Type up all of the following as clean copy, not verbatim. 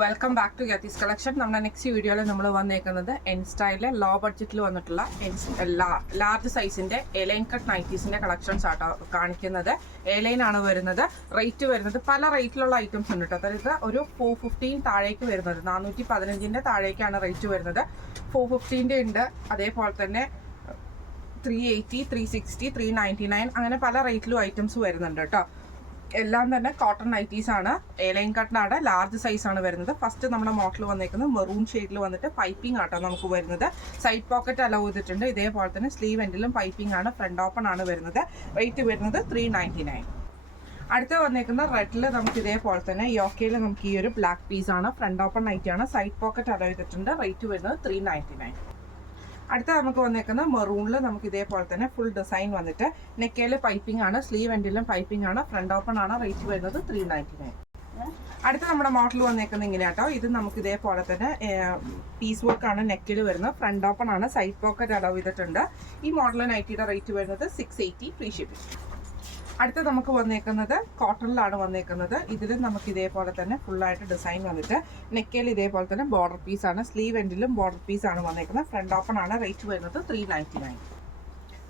Welcome back to Yathees collection. നമ്മുടെ next വീഡിയോയിൽ നമ്മൾ വന്നേക്കുന്നത് എൻ സ്റ്റൈലിലെ ലോ ബഡ്ജറ്റിൽ വന്നിട്ടുള്ള ലാർജ് സൈസിന്റെ എലൈൻ കട്ട് നൈറ്റീസിന്റെ കളക്ഷൻസ് ആട്ടോ കാണിക്കുന്നത്. എലൈൻ ആണ് വരുന്നത്. റേറ്റ് വരുന്നത് പല റേറ്റിലുള്ള ഐറ്റംസ് ഉണ്ട് കേട്ടോ. അതായത് ഒരു 415 താഴേക്ക് വരുന്നത്, 415 താഴേക്കാണ് റേറ്റ് വരുന്നത്. 415 ഉണ്ട്, അതേപോലെ തന്നെ 380, 360, 399 അങ്ങനെ പല റേറ്റിലും ഐറ്റംസ് വരുന്നുണ്ട് കേട്ടോ. എല്ലാം തന്നെ കോട്ടൺ നൈറ്റീസ് ആണ്. എലൈൻ കട്ടിനാണ്, ലാർജ് സൈസ് ആണ് വരുന്നത്. ഫസ്റ്റ് നമ്മുടെ മോഡൽ വന്നേക്കുന്നത് മെറൂൺ ഷെയ്ഡിൽ വന്നിട്ട് പൈപ്പിംഗ് ആട്ടോ നമുക്ക് വരുന്നത്. സൈഡ് പോക്കറ്റ് അലോ ചെയ്തിട്ടുണ്ട്. ഇതേപോലെ തന്നെ സ്ലീവ് എൻഡിലും പൈപ്പിംഗ് ആണ്, ഫ്രണ്ട് ഓപ്പൺ ആണ് വരുന്നത്. റേറ്റ് വരുന്നത് 399. അടുത്ത വന്നേക്കുന്ന റെഡിൽ നമുക്ക് ഇതേപോലെ തന്നെ യോക്കയിൽ നമുക്ക് ഈ ഒരു ബ്ലാക്ക് പീസ് ആണ്, ഫ്രണ്ട് ഓപ്പൺ നൈറ്റി ആണ്, സൈഡ് പോക്കറ്റ് അലോ ചെയ്തിട്ടുണ്ട്. റേറ്റ് വരുന്നത് 399. അടുത്ത നമുക്ക് വന്നേക്കുന്ന മെറൂണിൽ നമുക്ക് ഇതേപോലെ തന്നെ ഫുൾ ഡിസൈൻ വന്നിട്ട് നെക്കയിൽ പൈപ്പിംഗ് ആണ്, സ്ലീവ് എൻഡിലും പൈപ്പിംഗ് ആണ്, ഫ്രണ്ട് ഓപ്പൺ ആണ്. റേറ്റ് വരുന്നത് 399. അടുത്ത നമ്മുടെ മോഡൽ വന്നേക്കുന്നത് ഇങ്ങനെ കേട്ടോ. ഇത് നമുക്ക് ഇതേപോലെ തന്നെ പീസ് വർക്ക് ആണ് നെക്കിൽ വരുന്നത്, ഫ്രണ്ട് ഓപ്പൺ ആണ്, സൈഡ് പോക്കറ്റ് അലോ ചെയ്തിട്ടുണ്ട്. ഈ മോഡൽ നൈറ്റിയുടെ റേറ്റ് വരുന്നത് 680 ഫ്രീ ഷിപ്പിംഗ്. അടുത്ത നമുക്ക് വന്നേക്കുന്നത് കോട്ടണിലാണ് വന്നേക്കുന്നത്. ഇതിൽ നമുക്ക് ഇതേപോലെ തന്നെ ഫുള്ളായിട്ട് ഡിസൈൻ വന്നിട്ട് നെക്കയിൽ ഇതേപോലെ തന്നെ ബോർഡർ പീസാണ്, സ്ലീവ് എൻഡിലും ബോർഡർ പീസാണ് വന്നേക്കുന്നത്, ഫ്രണ്ട് ഓപ്പൺ ആണ്. റേറ്റ് വരുന്നത് 399.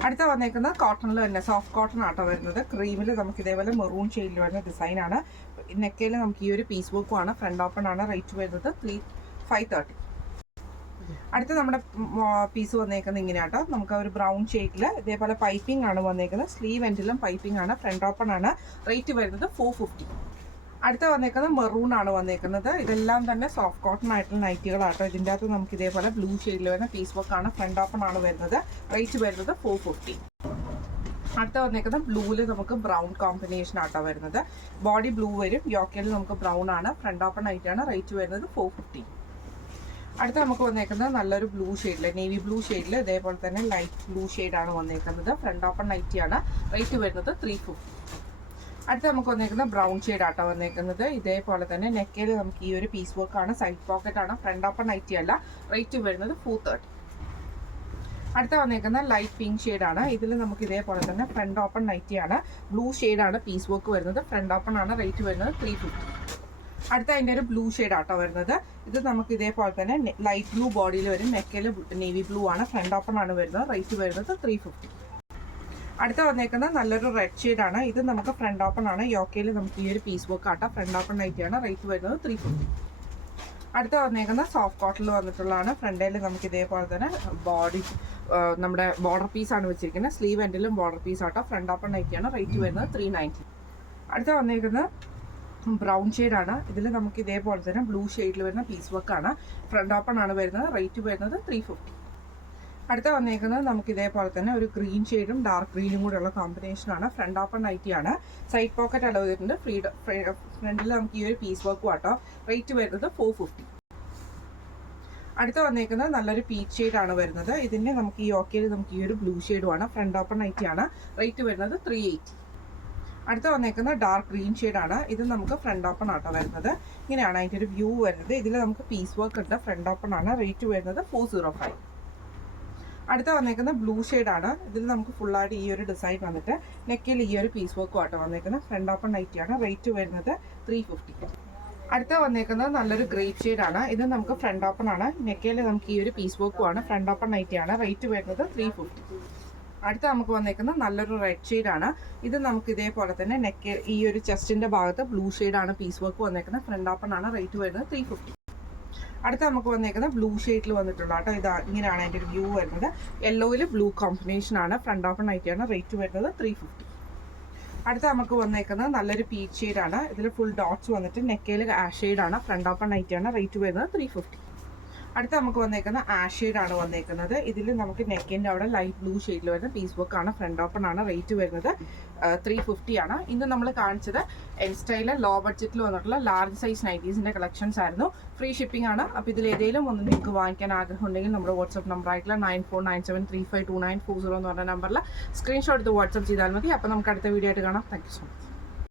അടുത്ത വന്നേക്കുന്നത് കോട്ടണിൽ തന്നെ സോഫ്റ്റ് കോട്ടൺ ആട്ടോ വരുന്നത്. ക്രീമിൽ നമുക്ക് ഇതേപോലെ മെറൂൺ ഷെയ്ഡിൽ വരുന്ന ഡിസൈനാണ്. നെക്കയിൽ നമുക്ക് ഈ ഒരു പീസ് വർക്കും ആണ്, ഫ്രണ്ട് ഓപ്പൺ ആണ്. റേറ്റ് വരുന്നത് 530. അടുത്ത നമ്മുടെ പീസ് വന്നേക്കുന്നത് ഇങ്ങനെയാട്ടോ. നമുക്ക് ഒരു ബ്രൗൺ ഷെയ്ഡിൽ ഇതേപോലെ പൈപ്പിംഗ് ആണ് വന്നേക്കുന്നത്, സ്ലീവ് എൻഡിലും പൈപ്പിംഗ് ആണ്, ഫ്രണ്ട് ഓപ്പൺ ആണ്. റേറ്റ് വരുന്നത് 450. അടുത്ത വന്നേക്കുന്നത് മെറൂൺ ആണ് വന്നേക്കുന്നത്. ഇതെല്ലാം തന്നെ സോഫ്റ്റ് കോട്ടൺ ആയിട്ടുള്ള നൈറ്റികളാട്ടോ. ഇതിൻ്റെ അകത്ത് നമുക്ക് ഇതേപോലെ ബ്ലൂ ഷെയ്ഡിൽ വരുന്ന പീസ് വർക്ക് ആണ്, ഫ്രണ്ട് ഓപ്പൺ ആണ് വരുന്നത്. റേറ്റ് വരുന്നത് 450. അടുത്ത വന്നേക്കുന്നത് ബ്ലൂവിൽ നമുക്ക് ബ്രൗൺ കോമ്പിനേഷൻ ആട്ടോ വരുന്നത്. ബോഡി ബ്ലൂ വരും, യോക്കയിൽ നമുക്ക് ബ്രൗൺ ആണ്, ഫ്രണ്ട് ഓപ്പൺ നൈറ്റാണ്. റേറ്റ് വരുന്നത് 450. അടുത്ത നമുക്ക് വന്നേക്കുന്നത് നല്ലൊരു ബ്ലൂ ഷെയ്ഡിൽ, നേവി ബ്ലൂ ഷെയ്ഡിൽ ഇതേപോലെ തന്നെ ലൈറ്റ് ബ്ലൂ ഷെയ്ഡാണ് വന്നേക്കുന്നത്, ഫ്രണ്ട് ഓപ്പൺ നൈറ്റിയാണ്. റേറ്റ് വരുന്നത് 350. അടുത്ത നമുക്ക് വന്നേക്കുന്നത് ബ്രൗൺ ഷെയ്ഡ് ആട്ടോ വന്നേക്കുന്നത്. ഇതേപോലെ തന്നെ നെക്കയിൽ നമുക്ക് ഈ ഒരു പീസ് വർക്ക് ആണ്, സൈഡ് പോക്കറ്റ് ആണ്, ഫ്രണ്ട് ഓപ്പൺ നൈറ്റി അല്ല. റേറ്റ് വരുന്നത് 430. അടുത്ത വന്നേക്കുന്ന ലൈറ്റ് പിങ്ക് ഷെയ്ഡാണ്. ഇതിൽ നമുക്ക് ഇതേപോലെ തന്നെ ഫ്രണ്ട് ഓപ്പൺ നൈറ്റിയാണ്, ബ്ലൂ ഷെയ്ഡാണ് പീസ് വർക്ക് വരുന്നത്, ഫ്രണ്ട് ഓപ്പൺ ആണ്. റേറ്റ് വരുന്നത് 350. അടുത്ത അതിൻ്റെ ഒരു ബ്ലൂ ഷെയ്ഡ് ആട്ടോ വരുന്നത്. ഇത് നമുക്ക് ഇതേപോലെ തന്നെ ലൈറ്റ് ബ്ലൂ ബോഡിയിൽ വരും, നെക്കയിൽ നേവി ബ്ലൂ ആണ്, ഫ്രണ്ട് ഓപ്പൺ ആണ് വരുന്നത്. റേറ്റ് വരുന്നത് 350. അടുത്ത വന്നേക്കുന്നത് നല്ലൊരു റെഡ് ഷെയ്ഡാണ്. ഇത് നമുക്ക് ഫ്രണ്ട് ഓപ്പൺ ആണ്, യോക്കയിൽ നമുക്ക് ഈ ഒരു പീസ് വർക്ക് ആട്ടോ, ഫ്രണ്ട് ഓപ്പൺ നൈറ്റിയാണ്. റേറ്റ് വരുന്നത് 350. അടുത്ത വന്നേക്കുന്ന സോഫ്റ്റ് കോട്ടണിൽ വന്നിട്ടുള്ളതാണ്. ഫ്രണ്ടിൽ നമുക്ക് ഇതേപോലെ തന്നെ ബോഡി നമ്മുടെ ബോർഡർ പീസാണ് വെച്ചിരിക്കുന്നത്, സ്ലീവ് എൻഡിലും ബോർഡർ പീസ് ആട്ടോ, ഫ്രണ്ട് ഓപ്പൺ നൈറ്റിയാണ്. റേറ്റ് വരുന്നത് 390. അടുത്ത വന്നേക്കുന്നത് ബ്രൗൺ ഷെയ്ഡാണ്. ഇതിൽ നമുക്ക് ഇതേപോലെ തന്നെ ബ്ലൂ ഷെയ്ഡിൽ വരുന്ന പീസ് വർക്കാണ്, ഫ്രണ്ട് ഓപ്പൺ ആണ് വരുന്നത്. റേറ്റ് വരുന്നത് 350. അടുത്ത വന്നേക്കുന്നത് നമുക്ക് ഇതേപോലെ തന്നെ ഒരു ഗ്രീൻ ഷെയ്ഡും ഡാർക്ക് ഗ്രീനും കൂടെയുള്ള കോമ്പിനേഷനാണ്, ഫ്രണ്ട് ഓപ്പൺ നൈറ്റിയാണ്, സൈഡ് പോക്കറ്റ് അലോ ചെയ്തിട്ടുണ്ട്. ഫ്രണ്ടിൽ നമുക്ക് ഈ ഒരു പീസ് വർക്കും ആട്ടോ. റേറ്റ് വരുന്നത് 450. അടുത്ത വന്നേക്കുന്നത് നല്ലൊരു പീച്ച് ഷെയ്ഡാണ് വരുന്നത്. ഇതിൻ്റെ നമുക്ക് ഈ ഓക്കയിൽ നമുക്ക് ഈ ഒരു ബ്ലൂ ഷെയ്ഡുമാണ്, ഫ്രണ്ട് ഓപ്പൺ നൈറ്റിയാണ്. റേറ്റ് വരുന്നത് 380. അടുത്ത വന്നേക്കുന്ന ഡാർക്ക് ഗ്രീൻ ഷെയ്ഡാണ്. ഇത് നമുക്ക് ഫ്രണ്ട് ഓപ്പൺ ആട്ടോ വരുന്നത്. ഇങ്ങനെയാണ് അതിൻ്റെ ഒരു വ്യൂ വരുന്നത്. ഇതിൽ നമുക്ക് പീസ് വർക്ക് ഉണ്ട്, ഫ്രണ്ട് ഓപ്പൺ ആണ്. റേറ്റ് വരുന്നത് 405. അടുത്ത വന്നേക്കുന്ന ബ്ലൂ ഷെയ്ഡാണ്. ഇതിൽ നമുക്ക് ഫുള്ളായിട്ട് ഈ ഒരു ഡിസൈൻ വന്നിട്ട് നെക്കിൽ ഈ ഒരു പീസ് വർക്കും ആട്ടോ വന്നേക്കുന്നത്, ഫ്രണ്ട് ഓപ്പൺ നൈറ്റിയാണ്. റേറ്റ് വരുന്നത് 350. അടുത്ത വന്നേക്കുന്നത് നല്ലൊരു ഗ്രേപ്പ് ഷെയ്ഡാണ്. ഇത് നമുക്ക് ഫ്രണ്ട് ഓപ്പൺ ആണ്, നെക്കിൽ നമുക്ക് ഈ ഒരു പീസ് വർക്കും ആണ്, ഫ്രണ്ട് ഓപ്പൺ നൈറ്റിയാണ്. റേറ്റ് വരുന്നത് 350. അടുത്ത നമുക്ക് വന്നേക്കുന്നത് നല്ലൊരു റെഡ് ഷെയ്ഡാണ്. ഇത് നമുക്ക് ഇതേപോലെ തന്നെ നെക്ക് ഈ ഒരു ചെസ്റ്റിൻ്റെ ഭാഗത്ത് ബ്ലൂ ഷെയ്ഡാണ് പീസ് വർക്ക് വന്നേക്കുന്നത്, ഫ്രണ്ട് ഓപ്പൺ ആണ്. റേറ്റ് വരുന്നത് 350. അടുത്ത നമുക്ക് വന്നേക്കുന്നത് ബ്ലൂ ഷെയ്ഡിൽ വന്നിട്ടുള്ള കേട്ടോ. ഇത് ഇങ്ങനെയാണ് അതിൻ്റെ ഒരു വ്യൂ വരുന്നത്. യെല്ലോയിൽ ബ്ലൂ കോമ്പിനേഷനാണ്, ഫ്രണ്ട് ഓപ്പൺ നൈറ്റിയാണ്. റേറ്റ് വരുന്നത് 350. അടുത്ത നമുക്ക് വന്നേക്കുന്നത് നല്ലൊരു പീച്ച് ഷെയ്ഡാണ്. ഇതിൽ ഫുൾ ഡോട്ട്സ് വന്നിട്ട് നെക്കയിൽ ആഷ് ഷെയ്ഡാണ്, ഫ്രണ്ട് ഓപ്പൺ നൈറ്റിയാണ്. റേറ്റ് വരുന്നത് 350. അടുത്ത നമുക്ക് വന്നേക്കുന്ന ആഷ് ഷെയ്ഡാണ് വന്നേക്കുന്നത്. ഇതിൽ നമുക്ക് നെക്കിൻ്റെ അവിടെ ലൈറ്റ് ബ്ലൂ ഷെയ്ഡിൽ വരുന്ന പീസ് വർക്ക് ആണ്, ഫ്രണ്ട് ഓപ്പൺ ആണ്. റേറ്റ് വരുന്നത് 350 ആണ്. ഇന്ന് നമ്മൾ കാണിച്ചത് എൻ സ്റ്റൈലിൽ ലോ ബഡ്ജറ്റിൽ വന്നിട്ടുള്ള ലാർജ് സൈസ് നൈറ്റീസിൻ്റെ കളക്ഷൻസ് ആയിരുന്നു. ഫ്രീ ഷിപ്പിംഗ് ആണ്. അപ്പോൾ ഇതിൽ ഏതെങ്കിലും ഒന്ന് നിങ്ങൾക്ക് വാങ്ങിക്കാൻ ആഗ്രഹം ഉണ്ടെങ്കിൽ നമ്മുടെ വാട്സ്ആപ്പ് നമ്പർ ആയിട്ടുള്ള 9497352940 എന്ന് പറഞ്ഞ നമ്പറിൽ സ്ക്രീൻഷോട്ട് എടുത്ത് വാട്സ്ആപ്പ് ചെയ്താൽ മതി. അപ്പോൾ നമുക്ക് അടുത്ത വീഡിയോ ആയിട്ട് കാണാം. Thank you so much.